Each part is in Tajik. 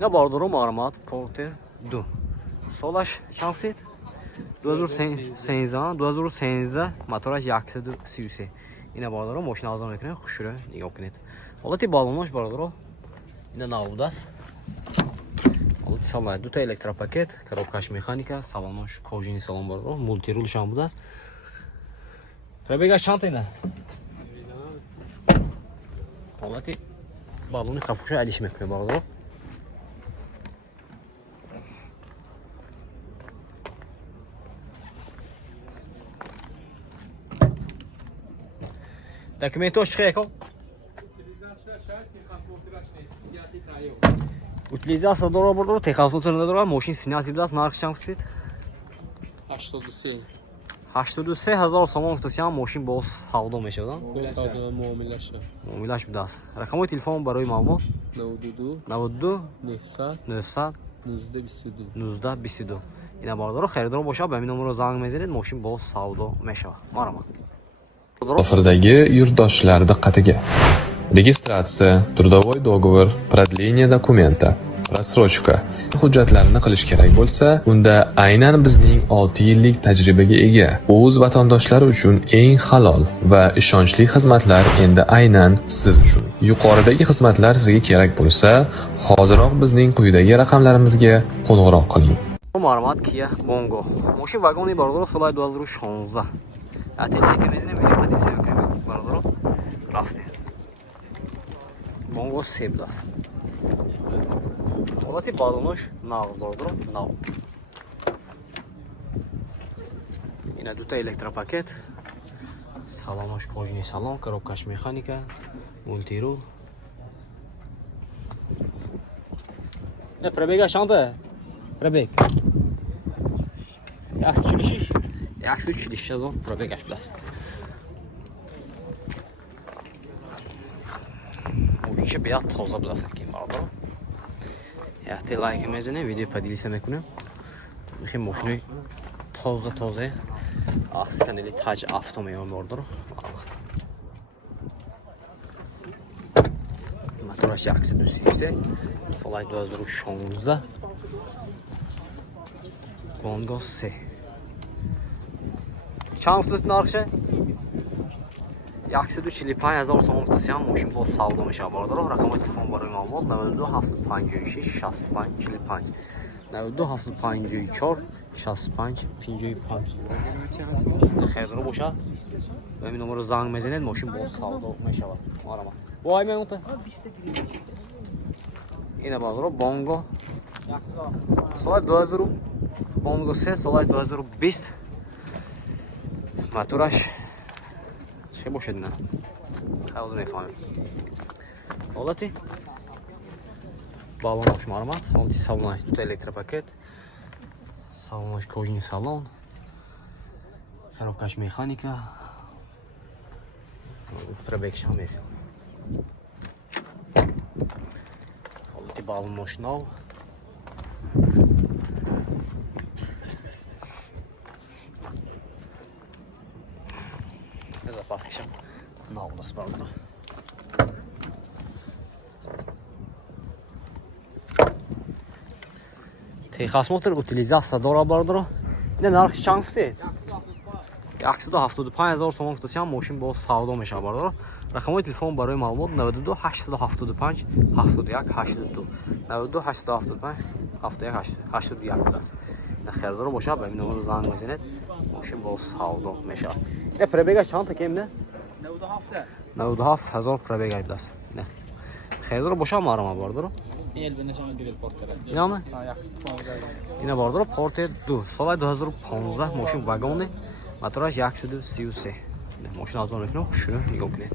اینا باردارم آرامات پورتر 2 سالش چند فید 2013 موتورش 133 اینا باردارم ماشین آزاد میکنه خوشوره نگاه کنید حالا تی بالوناش باردارم اینا نابود است حالا تی سالای دو تا الکتروپاکت коробкаш механика салонош кожини салон باردارم مولتی رولش هم بود است пробегаш чанд اینا حالا تی بالون خفوش علیش میکنه باردارم Документош чиқе утилизация дора бурдо техасот надора машин снятый даст нарх чанд фит 83000 сомон фитосиам машин боз ҳавдо мешавад муомилаш будаст рақамои телефон барои маълумот 92 900 1922 ина бардоро харидор бошад ба ҳамин номерро занг мезанед машин боз савдо мешавад маромад Ofirdagi yurtdoshlar diqqatiga. Registratsiya, трудовой договор, продление dokumenta, рассрочка hujjatlarini qilish kerak bo'lsa, unda aynan bizning 6 yillik tajribaga ega o'z vatandoshlari uchun eng halol va ishonchli xizmatlar endi aynan siz uchun. Yuqoridagi xizmatlar sizga kerak bo'lsa, hoziroq bizning quyidagi raqamlarimizga qo'ng'iroq qiling. Ma'lumot Kia Bongo. Moshin vagoni bordor so'lay 2016. Ateliyega mezine video podilse mikrofon bordor. Rafsi. Bongo sebdas. Olati balonosh nağız bordor. Nav. Ina duta elektropaket. Salonosh kojni salon, коробкаш механика, мультирул. Ne prebega şanta. Prebeg. Yaxshi uchilish zo'r probeg ashlas. O'sha beyaz toza bilasan keyin bordor. Yaxshi like mezane video podelisa mekunam. Mixim moshina toza. Askaneli Taj avto meyon bordor. Motorash yaxshi dusiyse. Solay 2016. Bongo C. چند فوت نرخشه؟ 145,000 سوم فوتوسیان ماشین با سودا میشه باردار رقم تلفن برای معلومات 92 756 65 45 92 754 65 55 خیر رو باشه به این نمره زنگ میزنید ماشین با سودا میشه آرام وای میونته اینا باردار بونگو سال 2000 بونگو 3 سال 2020 موتورش چه باشه نه خیلی میفهمم حالتی بالونش معلومات حالتی салонаш دو تا الکتروپاکت салонаш кожаный салон коробкаш механика пробегш هم میفهمم حالتی بالونش نو Запасочка на у нас правда. Техосмотр утилизация дора бардро. Не нарх чанд фит? 175,000 сомон футосиан машин бо савдо меша бардро. Рақамои телефон барои маълумот 92 875 71 82 92 875 71 82 аст. На хердоро боша ба ин номер занг мезанед машин бо савдо меша. Ne prebega çanta kimde? 97,000 prebega iblas. Ne? Xeyr boşa mı arama vardır o? İna mı? İna vardır o Porter 2. Solay 2015 ماشین واگونه. موتورش 133. Ne ماشین از اون میکنم خوشونه نگاه کنید.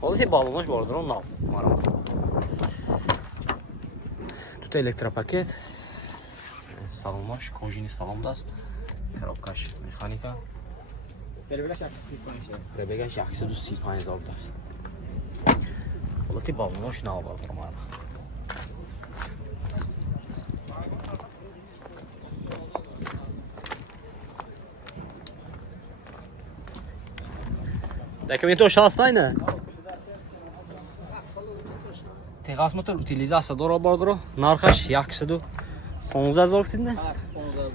حالا تی بالونش vardır o nav. Arama. Тут электропакет. Salonmaş, kojini salondaست. коробкаш механика. Prebegash 135,000 داشت. حالا تی بالوناش نآوردم من. Dokumentosh hastayne? Техасмотор утилизация дора бардро. Нархаш 115,000 тидне.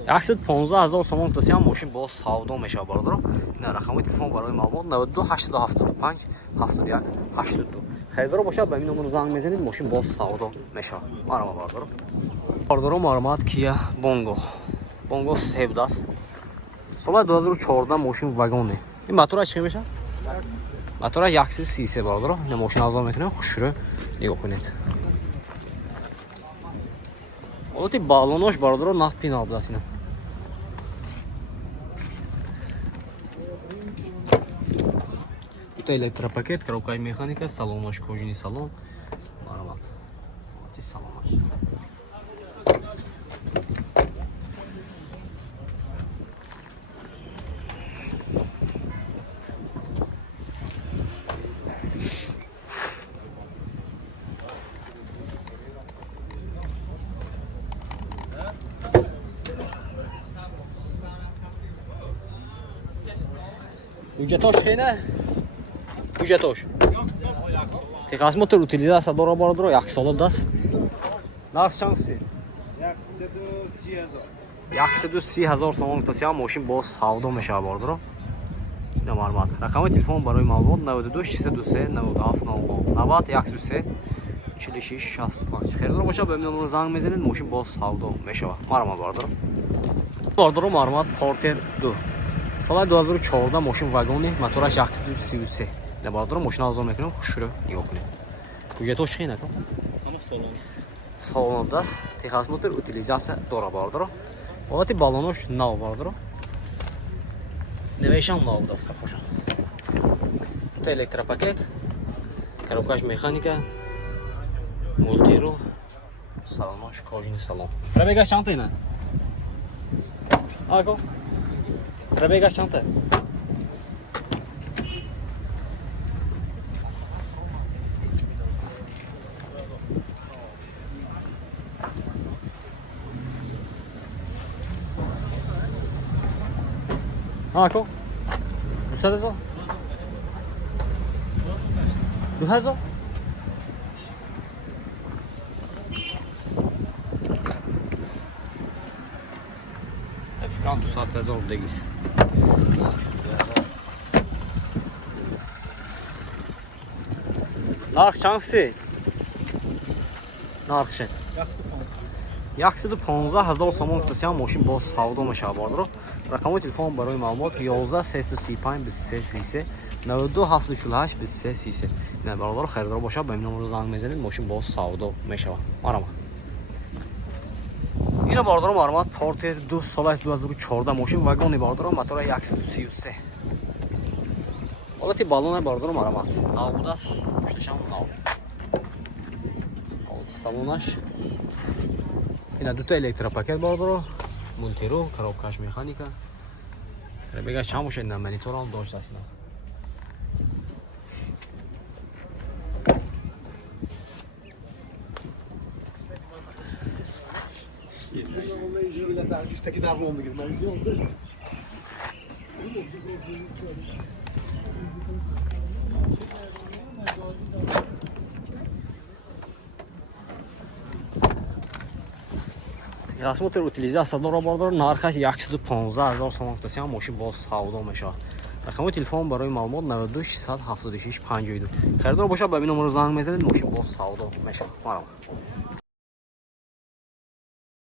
115,000 сомон тоси ҳам мошин бо савдо меша бардро. Ина рақами телефон барои маълумот 92 875 71 82. Хайдро бошад ба ин номер занг мезанед, мошин бо савдо меша. Марама бардро. Бардро маълумот Kia Bongo. Bongo 17. Соли 2014 мошин вагоне. Ин мотораш чӣ меша? Мотораш 133 бардро. Ина мошин авзо мекунем, хушро нигоҳ кунед. Вот и баллонош бардро нах пинал будасина. Это электропакет, коробка механика, салонош, кожаный салон. Марват. Вот и салонош. Уҷатош хена? Уҷатош. Техасмотор утилизация дора бардро 1 сол даст. Нарх чанд? 130,000 сомон тоси ҳам мошин бо савдо меша бардро. Ина маълумот. Рақами телефон барои маълумот 92 623 97 00 90 133 46 65. Херидор боша ба ин номер занг мезанед, мошин бо савдо мешава. Марама бардро. Бардро маълумот Porter 2. Соли 2014 мошин вагони, мотораш 133. Не бардро мошин авзо мекунем, хушро нигоҳ кунед. Уҷатош хена ко? Ҳама салон. Салон даст. Техасмотор утилизация дора бардро. Ҳолати баллонош нав бардро. Навешам нав даст хафоша. Это электропакет. Коробкаш механика. Мультирул. Салонош, кожаный салон. Пробега чанд ина? Ако? Пробега чанд? Ако? 200,000? 2,000? Fican 200,000 degis. Narx çansı? Narx çan? 115,000 сомон футасиам мошин бо савдо меша бардро. Рақами телефон барои маълумот 11 335 23 33 92 748 23 33. Ина бародар харидор боша ба ин номер занг мезанед, мошин бо савдо мешава. Марама. Ина бародар маълумот Porter 2 соли 2014 мошин вагони бардро, мотора 133. Ҳолати баллони бародар маълумот нав будааст, пушташам нав. Ҳолати салонаш. Ина дута электропакет бардро, монтиро, коробкаш механика. Пробега чанд бошад, на мониторам доштааст. Техасмотор утилизация дора бардро, нархаш 115,000 сомон тоси ҳам мошин бо савдо мешавад. Рақами телефон барои маълумот 92 676 52. Харидор боша ба ин номер занг мезанед, мошин бо савдо мешавад. Марҳамат.